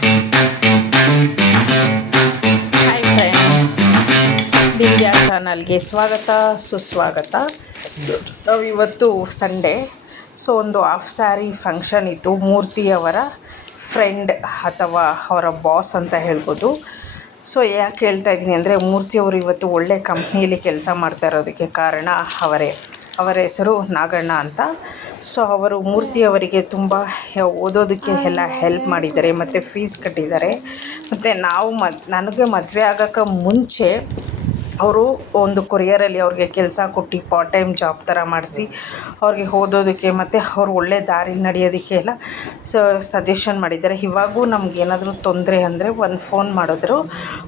Hi friends, Vindhya ಚಾನಲ್ಗೆ ಸ್ವಾಗತ ಸುಸ್ವಾಗತ. ನಾವು ಇವತ್ತು ಸಂಡೇ, ಸೊ ಒಂದು ಹಾಫ್ ಸ್ಯಾರಿ ಫಂಕ್ಷನ್ ಇತ್ತು. ಮೂರ್ತಿಯವರ ಫ್ರೆಂಡ್ ಅಥವಾ ಅವರ ಬಾಸ್ ಅಂತ ಹೇಳ್ಬೋದು. ಸೊ ಯಾಕೆ ಹೇಳ್ತಾ ಇದ್ದೀನಿ ಅಂದರೆ, ಮೂರ್ತಿಯವರು ಇವತ್ತು ಒಳ್ಳೆ ಕಂಪ್ನಿಯಲ್ಲಿ ಕೆಲಸ ಮಾಡ್ತಾ ಇರೋದಕ್ಕೆ ಕಾರಣ ಅವರ ಹೆಸರು ನಾಗಣ್ಣ ಅಂತ. ಸೊ ಅವರು ಮೂರ್ತಿಯವರಿಗೆ ತುಂಬ ಓದೋದಕ್ಕೆ ಎಲ್ಲ ಹೆಲ್ಪ್ ಮಾಡಿದ್ದಾರೆ ಮತ್ತು ಫೀಸ್ ಕಟ್ಟಿದ್ದಾರೆ. ಮತ್ತು ನನಗೆ ಮದುವೆ ಆಗೋಕ್ಕೆ ಮುಂಚೆ ಅವರು ಒಂದು ಕೊರಿಯರಲ್ಲಿ ಅವ್ರಿಗೆ ಕೆಲಸ ಕೊಟ್ಟು ಪಾರ್ಟ್ ಟೈಮ್ ಜಾಬ್ ಥರ ಮಾಡಿಸಿ ಅವ್ರಿಗೆ ಓದೋದಕ್ಕೆ ಮತ್ತು ಅವ್ರು ಒಳ್ಳೆ ದಾರಿಲಿ ನಡೆಯೋದಕ್ಕೆ ಎಲ್ಲ ಸಜೆಷನ್ ಮಾಡಿದ್ದಾರೆ. ಇವಾಗೂ ನಮಗೇನಾದರೂ ತೊಂದರೆ ಅಂದರೆ ಒಂದು ಫೋನ್ ಮಾಡಿದ್ರು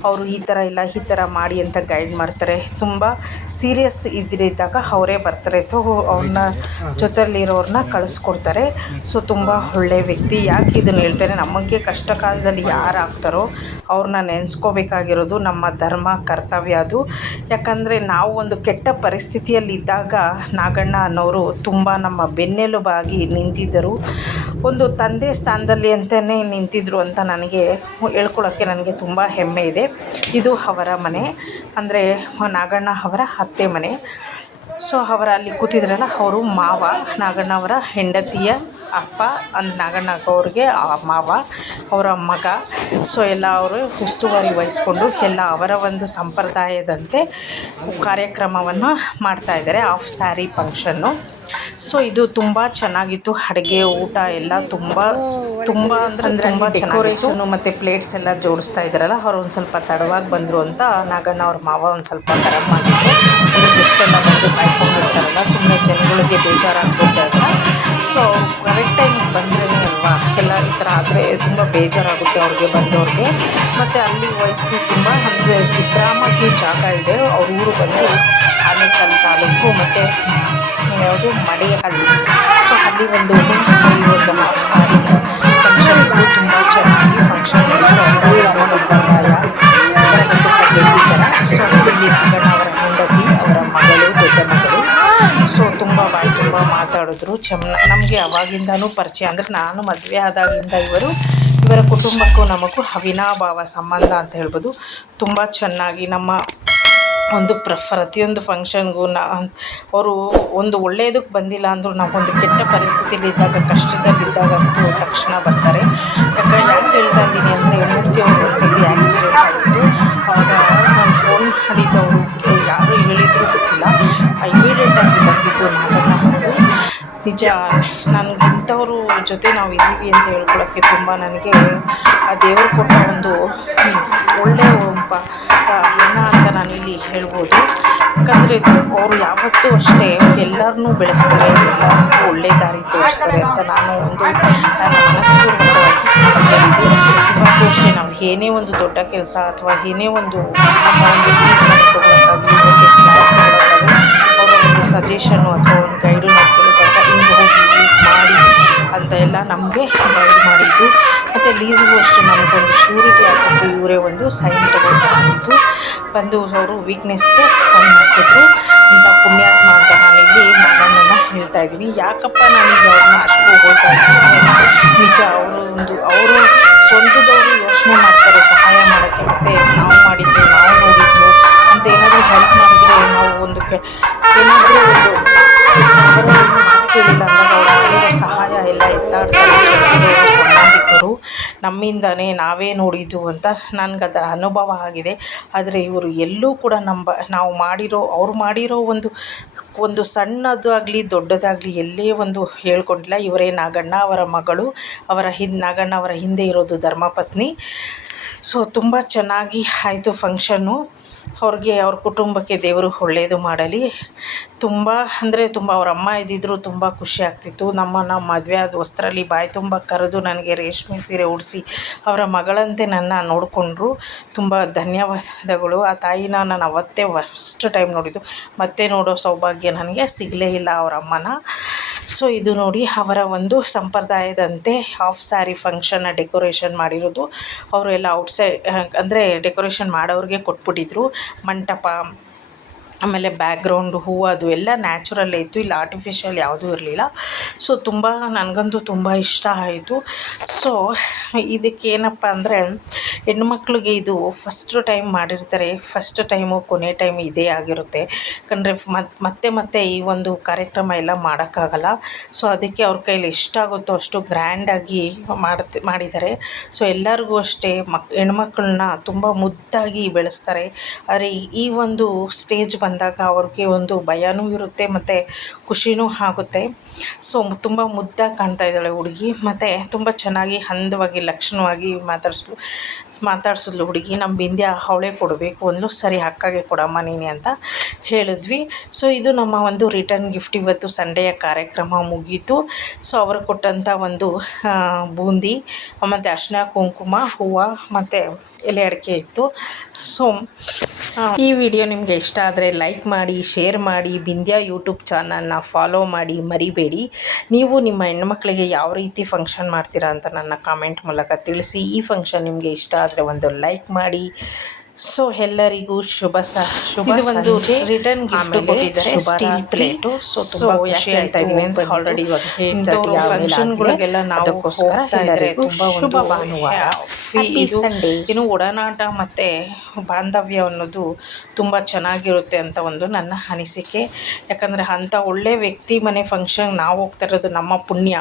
ಅವರು ಈ ಥರ ಇಲ್ಲ, ಈ ಥರ ಮಾಡಿ ಅಂತ ಗೈಡ್ ಮಾಡ್ತಾರೆ. ತುಂಬ ಸೀರಿಯಸ್ ಇದ್ದಾಗ ಅವರೇ ಬರ್ತಾರೆ, ಅವ್ರನ್ನ ಜೊತೆಯಲ್ಲಿರೋರನ್ನ ಕಳಿಸ್ಕೊಡ್ತಾರೆ. ಸೊ ತುಂಬ ಒಳ್ಳೆಯ ವ್ಯಕ್ತಿ. ಯಾಕೆ ಇದನ್ನು ಹೇಳ್ತಾರೆ, ನಮಗೆ ಕಷ್ಟ ಕಾಲದಲ್ಲಿ ಯಾರು ಆಗ್ತಾರೋ ಅವ್ರನ್ನ ನೆನೆಸ್ಕೋಬೇಕಾಗಿರೋದು ನಮ್ಮ ಧರ್ಮ, ಕರ್ತವ್ಯ ಅದು. ಯಾಕಂದರೆ ನಾವು ಒಂದು ಕೆಟ್ಟ ಪರಿಸ್ಥಿತಿಯಲ್ಲಿದ್ದಾಗ ನಾಗಣ್ಣ ಅನ್ನೋರು ತುಂಬ ನಮ್ಮ ಬೆನ್ನೆಲುಬಾಗಿ ನಿಂತಿದ್ದರು. ಒಂದು ತಂದೆ ಸ್ಥಾನದಲ್ಲಿ ಅಂತಲೇ ನಿಂತಿದ್ದರು ಅಂತ ನನಗೆ ಹೇಳ್ಕೊಳ್ಳೋಕ್ಕೆ ನನಗೆ ತುಂಬ ಹೆಮ್ಮೆ ಇದೆ. ಇದು ಅವರ ಮನೆ, ಅಂದರೆ ನಾಗಣ್ಣ ಅವರ ಅತ್ತೆ ಮನೆ. ಸೊ ಅಲ್ಲಿ ಕೂತಿದ್ರಲ್ಲ, ಅವರು ಮಾವ, ನಾಗಣ್ಣ ಅವರ ಹೆಂಡತಿಯ ಅಪ್ಪ, ನಾಗಣ್ಣ ಅವ್ರಿಗೆ ಮಾವ, ಅವರ ಮಗ. ಸೊ ಎಲ್ಲ ಅವರು ಉಸ್ತುವಾರಿ ವಹಿಸ್ಕೊಂಡು ಎಲ್ಲ ಅವರ ಒಂದು ಸಂಪ್ರದಾಯದಂತೆ ಕಾರ್ಯಕ್ರಮವನ್ನು ಮಾಡ್ತಾಯಿದ್ದಾರೆ, ಹಾಫ್ ಸ್ಯಾರಿ ಫಂಕ್ಷನ್ನು. ಸೊ ಇದು ತುಂಬ ಚೆನ್ನಾಗಿತ್ತು. ಅಡುಗೆ, ಊಟ ಎಲ್ಲ ತುಂಬ ಅಂದರೆ ತುಂಬ ಡೆಕೋರೇಷನು ಮತ್ತು ಪ್ಲೇಟ್ಸ್ ಎಲ್ಲ ಜೋಡಿಸ್ತಾ ಇದ್ದಾರಲ್ಲ, ಅವ್ರು ಒಂದು ಸ್ವಲ್ಪ ತಡವಾಗಿ ಬಂದರು ಅಂತ ನಾಗಣ್ಣ ಅವ್ರ ಮಾವ ಒಂದು ಸ್ವಲ್ಪ ಗರಂ ಮಾಡಿದ್ರು. ಗೆಸ್ಟೆಲ್ಲ ಬಂದು ಕಾಯ್ಕೊಂಡಿರ್ತಾರಲ್ಲ, ಸುಮ್ಮನೆ ಜನಗಳಿಗೆ ಬೇಜಾರಾಗ್ಬಿಡ್ತಾ ಇಲ್ಲ. ಸೊ ಕರೆಕ್ಟ್ ಟೈಮಿಗೆ ಬಂದ್ರೇ ಅಲ್ವಾ, ಎಲ್ಲ ಈ ಥರ ಆದರೆ ತುಂಬ ಬೇಜಾರಾಗುತ್ತೆ ಅವ್ರಿಗೆ, ಬಂದವ್ರಿಗೆ. ಮತ್ತು ಅಲ್ಲಿ ವಯಸ್ಸು ತುಂಬ ಅಂದರೆ ವಿಶ್ರಾಮಕ್ಕೆ ಜಾಗ ಇದೆ. ಅವ್ರ ಊರು ಬಂದು ಆನೇಕಲ್ ತಾಲೂಕು ಮತ್ತು ಯಾವುದು ಮಡಿಹಳ್ಳಿ. ಸೊ ಅಲ್ಲಿ ಒಂದು ಹಾಫ್ ಸ್ಯಾರಿ ಫಂಕ್ಷನ್ ತುಂಬ ಚೆನ್ನಾಗಿ ಫಂಕ್ಷನ್ ಸಂಪ್ರದಾಯ ಸೊ ಇಲ್ಲಿ ನಾಗಣ್ಣ ಅವರ ಹೆಂಡತಿ, ಅವರ ಮಗಳು, ದೊಡ್ಡ ಮಗಳು. ಸೊ ತುಂಬ ತುಂಬ ಮಾತಾಡಿದ್ರು. ನಮಗೆ ಅವಾಗಿಂದನೂ ಪರಿಚಯ, ಅಂದರೆ ನಾನು ಮದುವೆ ಆದಾಗಿಂದ ಇವರ ಕುಟುಂಬಕ್ಕೂ ನಮಗೂ ಅವಿನಾಭಾವ ಸಂಬಂಧ ಅಂತ ಹೇಳ್ಬೋದು. ತುಂಬ ಚೆನ್ನಾಗಿ ನಮ್ಮ ಒಂದು ಪ್ರತಿಯೊಂದು ಫಂಕ್ಷನ್ಗೂ ಅವರು ಒಂದು ಒಳ್ಳೆಯದಕ್ಕೆ ಬಂದಿಲ್ಲ ಅಂದರೂ ನಾವೊಂದು ಕೆಟ್ಟ ಪರಿಸ್ಥಿತಿಲಿದ್ದಾಗ, ಕಷ್ಟದಲ್ಲಿದ್ದಾಗಂತೂ ತಕ್ಷಣ ಬರ್ತಾರೆ. ಯಾಕೆ ಹೇಳ್ತಾ ಇದ್ದೀನಿ ಅಂದರೆ, ಮೂರ್ತಿಯವರು ಒಂದು ಸತಿ ಆ್ಯಕ್ಸಿಡೆಂಟ್ ಆಗಿತ್ತು. ಆವಾಗ ನಾನು ಫೋನ್ ಮಾಡಿದ್ದವರು ಯಾರು ಹೇಳಿದ್ರು ಗೊತ್ತಿಲ್ಲ, ಇಮಿಡಿಯೇಟಾಗಿ ಬಂದಿದ್ದು ನಾಗಣ್ಣ ಅವರು. ನಿಜ, ನನಗೆ ಇಂಥವ್ರ ಜೊತೆ ನಾವು ಇದ್ದೀವಿ ಅಂತ ಹೇಳ್ಕೊಳ್ಳೋಕ್ಕೆ ತುಂಬ ನನಗೆ ಆ ದೇವರು ಕೊಟ್ಟ ಒಂದು ಒಳ್ಳೆಯ ಒಬ್ಬ ಅಣ್ಣ ಅಂತ ನಾನಿಲ್ಲಿ ಹೇಳ್ಬೋದು. ಯಾಕಂದರೆ ಅವರು ಯಾವತ್ತೂ ಅಷ್ಟೇ ಎಲ್ಲರನ್ನೂ ಬೆಳೆಸ್ತಾರೆ, ಎಲ್ಲರಿಗೂ ಒಳ್ಳೆ ದಾರಿ ತೋರಿಸ್ತಾರೆ ಅಂತ ನಾನು ಮನಸ್ಪೂರ್ವಕವಾಗಿ ಇವಾಗೂ ಅಷ್ಟೇ ನಾವು ಏನೇ ಒಂದು ದೊಡ್ಡ ಕೆಲಸ ಅಥವಾ ಏನೇ ಒಂದು ಫೀಸ್ ತೊಗೊಳಕ್ಕಾಗಲಿ, ಒಂದು ಫ್ಲ್ಯಾಟ್ ತೊಗೊಳಕ್ಕಾಗಲಿ, ಅವರ ಒಂದು ಸಜೆಷನ್ನು ಅಥವಾ ಒಂದು ಗೈಡು ನಾವು ಕೇಳಿದಾಗ ಹಿಂಗೆ ಹೋಗಿ ಮಾಡಿ ಅಂತ ಎಲ್ಲ ನಮಗೆ ಗೈಡ್ ಮಾಡಿದ್ದು. ಮತ್ತು ಲೀಸ್ಗೂ ಅಷ್ಟೇ ನಮಗೊಂದು ಶ್ಯೂರಿಟಿ ಹಾಕಿಬಿಟ್ಟು ಇವರೇ ಒಂದು ಸೈನ್ ತೊಗೊಳ್ತಾಯಿದ್ದು ಬಂದು ಅವರು ವೀಕ್ನೆಸ್ಗೆ ಸೈನ್ ಹಾಕಿದ್ರು ಅಂತ ಪುಣ್ಯಾತ್ಮ ಅಂತ ನಾನಿಲ್ಲಿ ನಾಗಣ್ಣನ ಹೇಳ್ತಾ ಇದ್ದೀನಿ. ಯಾಕಪ್ಪ ನಾನೀಗ ಅವ್ರನ್ನ ಅಷ್ಟು ಹೋಗ್ತಾ ಇದ್ದೀನಿ, ನಿಜ ಅವರು ಸ್ವಂತದವರು ಯೋಚನೆ ಮಾಡ್ತಾರೆ ಸಹಾಯ ಮಾಡೋಕ್ಕೆ. ಮತ್ತು ನಾವು ಮಾಡಿದ್ದು, ನಾವು ನೋಡಿದ್ದು ಅಂತ ಏನಾದರೂ ಹೆಲ್ಪ್ ಮಾಡಿದರೆ, ನಾವು ಏನಾದರೂ ಅವರ ಮಾತು ಕೇಳಿಲ್ಲ ಅಂದಾಗ ಅವರ ಸಹಾಯ ಎಲ್ಲ ಎತ್ತಾಡ್ತಾರೆ ಸಂಬಂಧಿಕರು. ನಮ್ಮಿಂದನೇ ನಾವೇ ನೋಡಿದ್ದು ಅಂತ ನನಗದು ಅನುಭವ ಆಗಿದೆ. ಆದರೆ ಇವರು ಎಲ್ಲೂ ಕೂಡ ಅವ್ರು ಮಾಡಿರೋ ಒಂದು ಸಣ್ಣದಾಗಲಿ ದೊಡ್ಡದಾಗಲಿ ಎಲ್ಲೇ ಒಂದು ಹೇಳ್ಕೊಂಡಿಲ್ಲ. ಇವರೇ ನಾಗಣ್ಣ, ಅವರ ಮಗಳು, ನಾಗಣ್ಣ ಅವರ ಹಿಂದೆ ಇರೋದು ಧರ್ಮಪತ್ನಿ. ಸೊ ತುಂಬ ಚೆನ್ನಾಗಿ ಆಯಿತು ಫಂಕ್ಷನ್ನು. ಅವ್ರ ಕುಟುಂಬಕ್ಕೆ ದೇವರು ಒಳ್ಳೆಯದು ಮಾಡಲಿ. ತುಂಬ ಅಂದರೆ ತುಂಬ ಅವ್ರ ಅಮ್ಮ ಇದ್ದಿದ್ದರು ತುಂಬ ಖುಷಿ ಆಗ್ತಿತ್ತು. ನಮ್ಮನ್ನು ಮದುವೆ ಆದ ಹೊಸ್ತ್ರಲ್ಲಿ ಬಾಯಿ ತುಂಬ ಕರೆದು ನನಗೆ ರೇಷ್ಮೆ ಸೀರೆ ಉಡಿಸಿ ಅವರ ಮಗಳಂತೆ ನನ್ನ ನೋಡಿಕೊಂಡ್ರು. ತುಂಬ ಧನ್ಯವಾದಗಳು. ಆ ತಾಯಿನ ನಾನು ಅವತ್ತೇ ಫಸ್ಟ್ ಟೈಮ್ ನೋಡಿದ್ದು, ಮತ್ತೆ ನೋಡೋ ಸೌಭಾಗ್ಯ ನನಗೆ ಸಿಗಲೇ ಇಲ್ಲ ಅವರ ಅಮ್ಮನ. ಸೊ ಇದು ನೋಡಿ ಅವರ ಒಂದು ಸಂಪ್ರದಾಯದಂತೆ ಹಾಫ್ ಸ್ಯಾರಿ ಫಂಕ್ಷನ್ನ ಡೆಕೋರೇಷನ್ ಮಾಡಿರೋದು. ಅವರು ಎಲ್ಲ ಔಟ್ಸೈಡ್ ಅಂದರೆ ಡೆಕೋರೇಷನ್ ಮಾಡೋರಿಗೆ ಕೊಟ್ಬಿಟ್ಟಿದ್ರು. ಮಂಟಪ ಆಮೇಲೆ ಬ್ಯಾಕ್ಗ್ರೌಂಡು ಹೂವು ಅದು ಎಲ್ಲ ನ್ಯಾಚುರಲ್ಲೇ ಇತ್ತು, ಇಲ್ಲಿ ಆರ್ಟಿಫಿಷಿಯಲ್ ಯಾವುದೂ ಇರಲಿಲ್ಲ. ಸೊ ತುಂಬ ನನಗಂತೂ ತುಂಬ ಇಷ್ಟ ಆಯಿತು. ಸೊ ಇದಕ್ಕೇನಪ್ಪ ಅಂದರೆ ಹೆಣ್ಮಕ್ಳಿಗೆ ಇದು ಫಸ್ಟ್ ಟೈಮ್ ಮಾಡಿರ್ತಾರೆ, ಫಸ್ಟ್ ಟೈಮು ಕೊನೆ ಟೈಮ್ ಇದೇ ಆಗಿರುತ್ತೆ. ಯಾಕಂದರೆ ಮತ್ತೆ ಈ ಒಂದು ಕಾರ್ಯಕ್ರಮ ಎಲ್ಲ ಮಾಡೋಕ್ಕಾಗಲ್ಲ. ಸೊ ಅದಕ್ಕೆ ಅವ್ರ ಕೈಲಿ ಎಷ್ಟಾಗುತ್ತೋ ಅಷ್ಟು ಗ್ರ್ಯಾಂಡಾಗಿ ಮಾಡಿದ್ದಾರೆ. ಸೊ ಎಲ್ಲರಿಗೂ ಅಷ್ಟೇ ಹೆಣ್ಮಕ್ಳನ್ನ ತುಂಬ ಮುದ್ದಾಗಿ ಬೆಳೆಸ್ತಾರೆ. ಆದರೆ ಈ ಒಂದು ಸ್ಟೇಜ್ ಬಂದಾಗ ಅವ್ರಿಗೆ ಒಂದು ಭಯನೂ ಇರುತ್ತೆ ಮತ್ತು ಖುಷಿನೂ ಆಗುತ್ತೆ. ಸೊ ತುಂಬ ಮುದ್ದಾಗಿ ಕಾಣ್ತಾ ಇದ್ದಾಳೆ ಹುಡುಗಿ, ಮತ್ತು ತುಂಬ ಚೆನ್ನಾಗಿ ಅಂದವಾಗಿ ಲಕ್ಷಣವಾಗಿ ಮಾತಾಡ್ಸಿದ್ಲು ಹುಡುಗಿ. ನಮ್ಮ ಬಿಂದ್ಯಾ ಅವಳೇ ಕೊಡಬೇಕು ಅಂದ್ಲು. ಸರಿ ಅಕ್ಕಗೆ ಕೊಡಮ್ಮ ನೀನೆ ಅಂತ ಹೇಳಿದ್ವಿ. ಸೊ ಇದು ನಮ್ಮ ಒಂದು ರಿಟರ್ನ್ ಗಿಫ್ಟ್. ಇವತ್ತು ಸಂಡೆಯ ಕಾರ್ಯಕ್ರಮ ಮುಗೀತು. ಸೊ ಅವರು ಕೊಟ್ಟಂಥ ಒಂದು ಬೂಂದಿ ಮತ್ತು ಅರಿಶಿನ ಕುಂಕುಮ ಹೂವು ಮತ್ತು ಎಲೆ ಅಡಿಕೆ ಇತ್ತು. ಸೊ ಈ ವಿಡಿಯೋ ನಿಮಗೆ ಇಷ್ಟ ಆದರೆ ಲೈಕ್ ಮಾಡಿ, ಶೇರ್ ಮಾಡಿ, ಬಿಂದ್ಯಾ ಯೂಟ್ಯೂಬ್ ಚಾನಲ್ನ ಫಾಲೋ ಮಾಡಿ ಮರಿಬೇಡಿ. ನೀವು ನಿಮ್ಮ ಹೆಣ್ಮಕ್ಳಿಗೆ ಯಾವ ರೀತಿ ಫಂಕ್ಷನ್ ಮಾಡ್ತೀರಾ ಅಂತ ನನ್ನ ಕಾಮೆಂಟ್ ಮೂಲಕ ತಿಳಿಸಿ. ಈ ಫಂಕ್ಷನ್ ನಿಮಗೆ ಇಷ್ಟ ಆದರೆ ಒಂದು ಲೈಕ್ ಮಾಡಿ. ಸೊ ಎಲ್ಲರಿಗೂ ಶುಭ ಇದು ಒಂದು ರಿಟರ್ನ್ ಗಿಫ್ಟ್ ಕೊಟ್ಟಿದ್ದಾರೆ, ಸ್ಟೀಲ್ ಪ್ಲೇಟು. ಸೊ ಖುಷಿ ಹೇಳ್ತಾ ಇದ್ದೀನಿ ಅಂತ ಆಲ್ರೆಡಿ ಇವಾಗ ಫಂಕ್ಷನ್ಗಳಿಗೆಲ್ಲ ನಾವು ಹೋಗ್ತಾ ಇದ್ದಾರೆ. ತುಂಬ ಶುಭ ಭಾನುವಾರ, ಇನ್ನು ಒಡನಾಟ ಮತ್ತು ಬಾಂಧವ್ಯ ಅನ್ನೋದು ತುಂಬ ಚೆನ್ನಾಗಿರುತ್ತೆ ಅಂತ ಒಂದು ನನ್ನ ಅನಿಸಿಕೆ. ಯಾಕಂದರೆ ಅಂಥ ಒಳ್ಳೆ ವ್ಯಕ್ತಿ ಮನೆ ಫಂಕ್ಷನ್ ನಾವು ಹೋಗ್ತಾ ಇರೋದು ನಮ್ಮ ಪುಣ್ಯ.